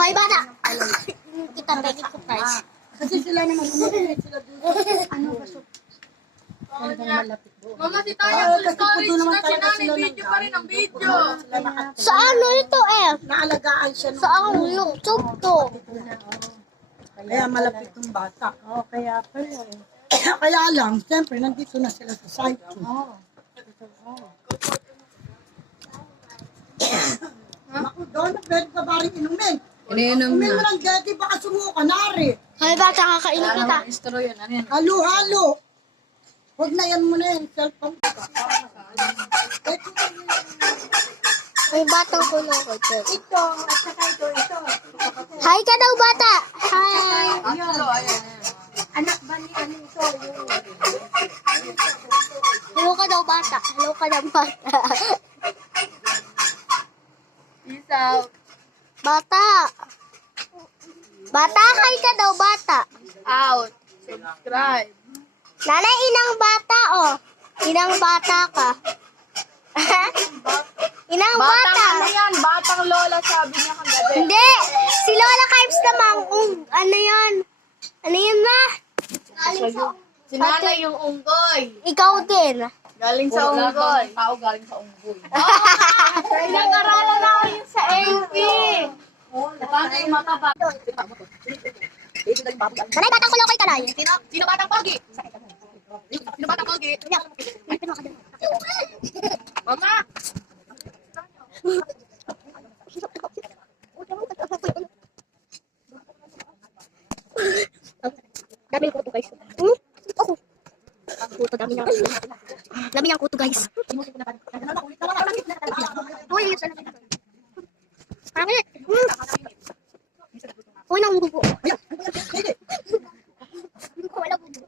Hoy, bata! Kita begging surprise. Kasi sila naman, umuwi sila doon. Ano ba siya? Talagang malapit doon. Mama, si Taya full storage na sinanay video pa rin ang video. Sa ano ito eh? Naalagaan siya nung Sa ano YouTube to? kaya malapit yung bata. Oo, kaya pala eh. Kaya lang, siyempre, nandito na sila sa site. Oo. Naku, doon, pwede ka ba rin inumin? Iniinom Umin mo ng deti, baka sumuka na rin. Hoy, bata, kakainin kita. Istro yun, ano yan? Halo-halo. Huwag na yan muna yung cellphone. May batang kulo ko, Ted. Ito, at saka ito. Hi ka daw, bata! Hi! Astro, ayan. Anak ba ni ano ito? Hello ka daw, bata. Hello ka daw, bata. Peace out. Bata! Bata, hi ka daw, bata. Out. Subscribe. Nanay, inang bata, oh. Inang bata ka. Inang Batang bata. ano yan? Batang lola, sabi niya kagabi. Hindi! Si Lola Carps naman, ano yan? Ano yan na? Si nanay yung unggoy. Ikaw din. Galing sa unggoy. Tao galing sa unggoy. Nag-aralan ako yun sa AP. Paano yung mataba? Nanay, batang kulo ko'y kanay. Sino batang pogi? Sino batang pogi? Mama! Dami yung kuto, guys. Ako. Kuto, dami niyang kuto. Dami niyang kuto, guys. Uy, pangit. Uy, nangubo. Wala bubo.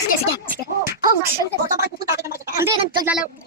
Sige, sige. Oh, hindi, naglalaro.